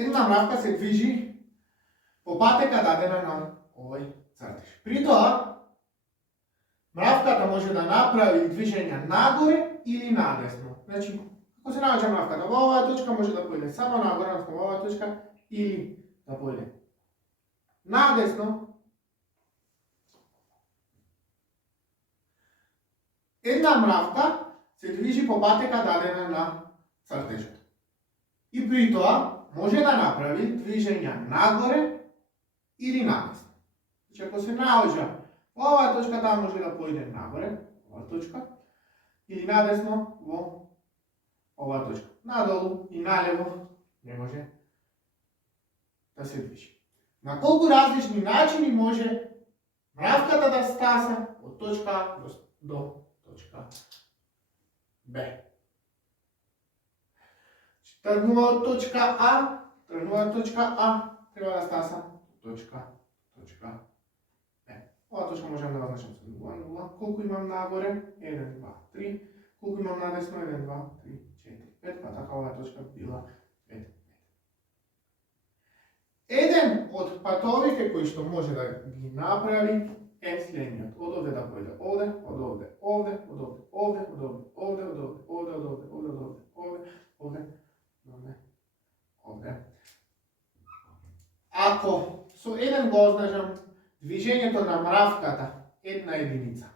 Една мравка се движи по патека дадена на овој цртеж. При тоа, мравката може да направи движење нагоре или надесно. Значи, ако се наоѓа мравката во оваа точка, може да појде само нагоре, во оваа точка, или да појде надесно. Една мравка се движи по патека дадена на цртежот. И при тоа може да направи движење нагоре или надесно. Значи, ако се наоѓа во оваа точка, таа може да појде нагоре, оваа точка, или надесно во оваа точка. Надолу и налево не може да се движи. На колку различни начини може мравката да стаса од точка А до точка Б. Тргнува од точка А, треба да стаса од точка Б. Ова точка можам да назначам со 0, 0. Колку имам нагоре? 1, 2, 3. Колку имам надесно? 1, 2, 3, 4, 5. Па така оваа точка била 5. Еден од патовите кои што може да ги направи е следниот. Од овде да појде овде, од овде, овде, од овде, овде, од овде, овде, од овде, овде, од овде, овде, од овде, овде, овде, овде. Ако со еден го означам движењето на мравката една единица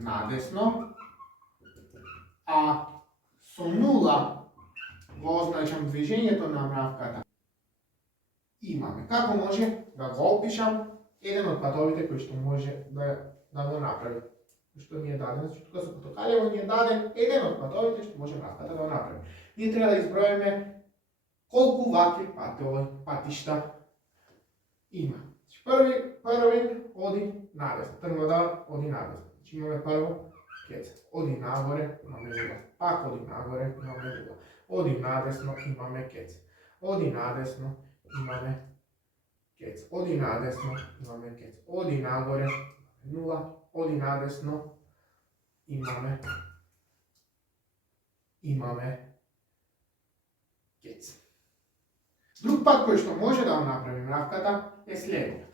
надесно, а со 0 го означам движењето на мравката, имаме. Како може да го опишам еден од патовите кои што може да го направи? Што ни е даден, значи тука со потокалево ни е даден еден од патовите што може мравката да го направи. Ние треба да изброиме колку вакви патишта има. Значи први оди надесно, тргнува оди надесно. Значи имаме прво кеца. Оди нагоре, имаме луга. Пак оди нагоре, имаме луга. Оди надесно, имаме кеца. Оди надесно, имаме кец. Оди надесно, имаме кец. Оди нагоре, 0. Оди надесно, имаме кец. Друг пат кој што може да го направи мравката е следниот.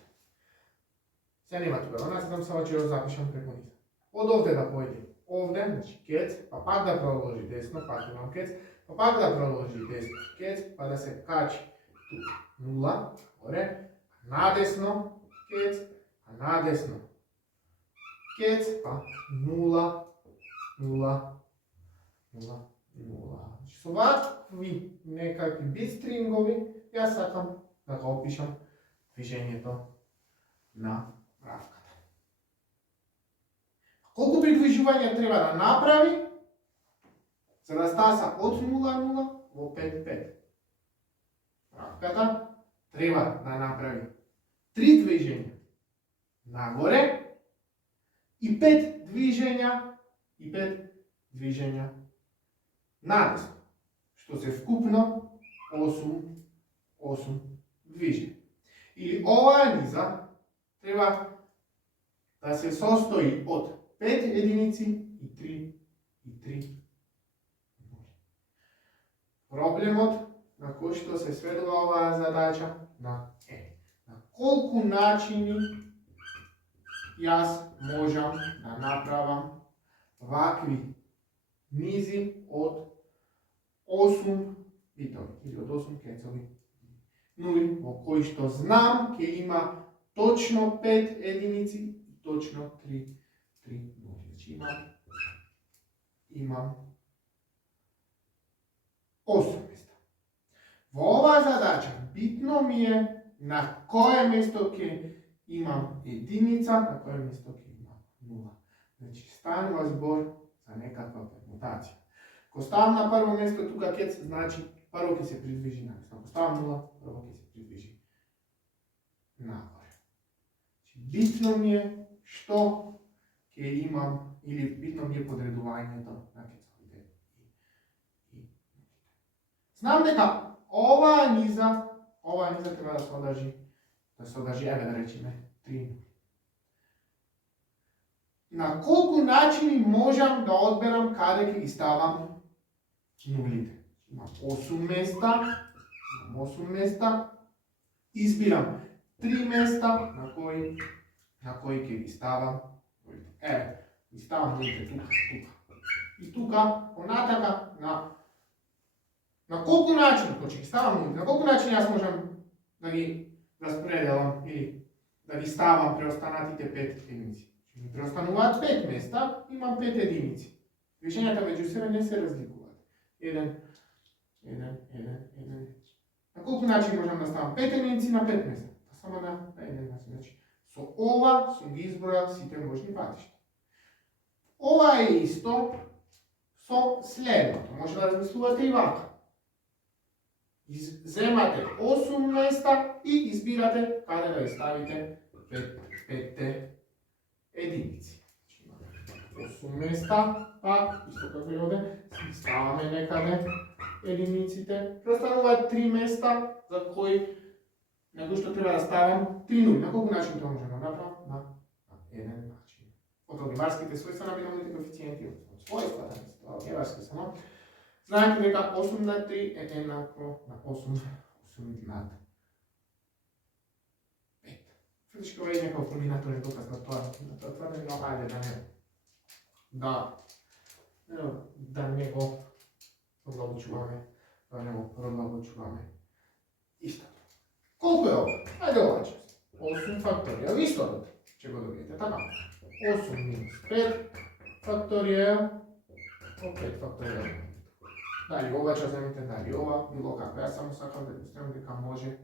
Се нема тука, да насетам само че го запишам преку низа. Од овде да појде овде, значи кец, па пак да продолжи десно, пак имам кец, па пак да продолжи десно, кец, па да се качи тука. 0, горе, надесно, кец, а надесно, кец, па 0, 0, 0, 0. Значи со вакви некакви битстрингови, јас сакам да го опишам движењето на мравката. Колку придвижување треба да направи за да стаса од 0,0 во 5,5? Мравката треба да направи 3 движења нагоре и 5 движења надесно, што се вкупно 8 движења. Или оваа низа треба да се состои од 5 единици и 3 Проблемот на кој што се сведува оваа задача на колку начини јас можам да направам вакви низи од 8 битови или од 8 кецови нули, во кои што знам ќе има точно 5 единици и точно 3 нули. Значи имам 8 места. Во оваа задача битно ми е на кое место ќе имам единица, на кое место ќе имам 0. Значи станува збор за некаква пермутација. Ако ставам на прво место тука кец, значи прво ќе се придвижи надесно. Ако ставам 0, прво ќе се придвижи нагоре. Значи битно ми е што ќе имам, или битно ми е подредувањето на кецовите. Знам дека оваа низа треба да се одржи, еве да речеме 3. На колку начини можам да одберам каде ќе ги ставам нулите? Има 8 места Imam 8 mesta. Izbiram 3 mesta na koji ги ставам. Еве, ги ставам тука, тука. И тука, онатака, на колку начин, значи ги ставам, на колку начин јас можам да ги распределам или да ги ставам преостанатите 5 единици. Ми преостануваат 5 места, имам 5 единици. Движењата меѓу себе не се разликуваат. 1, 1, 1, 1. На колку начин можам да ставам 5 единици на 5 места? Само на еден начин. Значи, со ова сум ги избројал сите можни патишта. Ова е исто со следното. Може да размислувате и вака. Земате 8 места и избирате каде да ги ставите 5 единици. 8 места, пак, исто како и овде, ставаме некаде единиците. Преостануваат 3 места за кои на кои што треба да ставам 3 нули. На колку начин тоа можам да направам? На еден начин. Од алгебарските својства на биномните коефициенти, од својствата, тоа алгебарски само. Знаете дека 8 на 3 е еднакво на 8 над 5. Фактички ова е некој комбинаторен доказ на тоа тврдење, но ајде да не го разлабочуваме, истото. Колку е ова? Ајде ова част. 8 факторијал, истото ќе го добиете, така. 8 минус 5 факторијал, 5 факторијал. Дали ова ќе земете, дали ова, било како. Јас само сакам да илустрирам дека може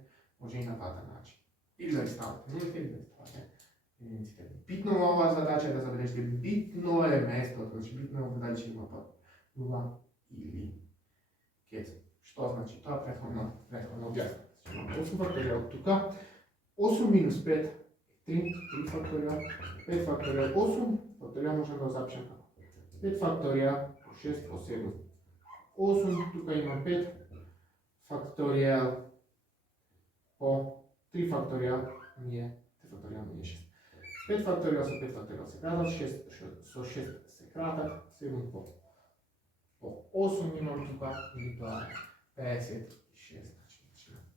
и на двата начин. Или да ги ставате нулите, или да ги ставате единиците. Битно во оваа задача е да забележите, битно е местото, значи битно е дали ќе има нула или кеца. Што значи тоа? Претходно објаснам. 8 факторијал тука, 8 минус 5 е 3 факторијал, 5 факторијал 8, факторијал можем да го запишем како 5 факторијал по 6 по 7. 8, тука имам 5 факторијал по 3 факторијал ми е 6. 5 факторијал со 5 факторијал се кратат, 6 со 6 се кратат, 7 по 8 имам тука, или тоа е 56.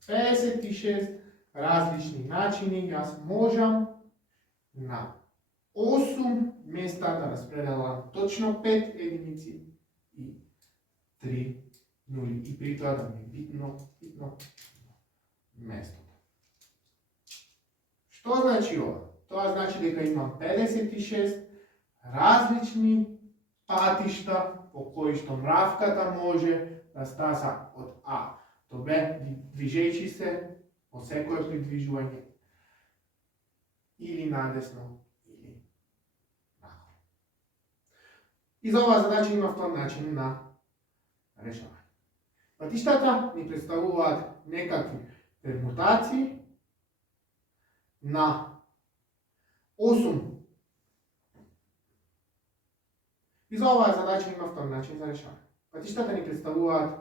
56 различни начини јас можам на 8 места да распределам точно 5 единици и 3 нули. И при тоа да ми е битно местото. Што значи ова? Тоа значи дека имам 56 различни патишта по кои што мравката може да стаса од А до Б, движејќи се по секое придвижување или надесно, или нагоре. И за оваа задача има втор начин на решавање. Патиштата ни представуваат некакви пермутации на 8. И за оваа задача има втор начин за решавање. Патиштата ни представуваат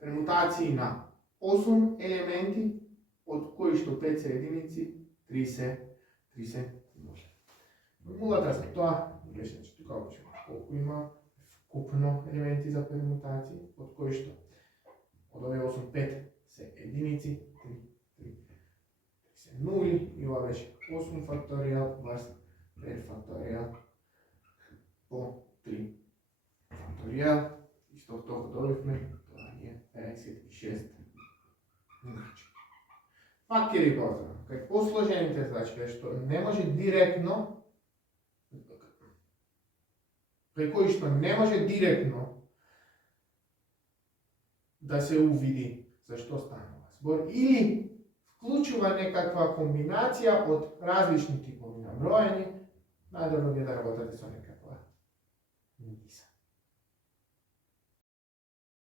пермутации на 8 елементи, од кои што 5 се единици, 3 се нули. Формулата за тоа беше че тука обичам колку има вкупно елементи за пермутации, од кои што од овие 8 5 се единици, 3 се нули, и ова беше 8 факторијал плюс 5 факторијал по 3 факторијал. Исто тоа добивме, тоа е 56 начин. Пак ќе ви повторам, кај посложените задачи, што не може директно, кај кои што не може директно да се увиди за што станува збор, или вклучува некаква комбинација од различни типови на броење, најдобро е да работите со некаква миса.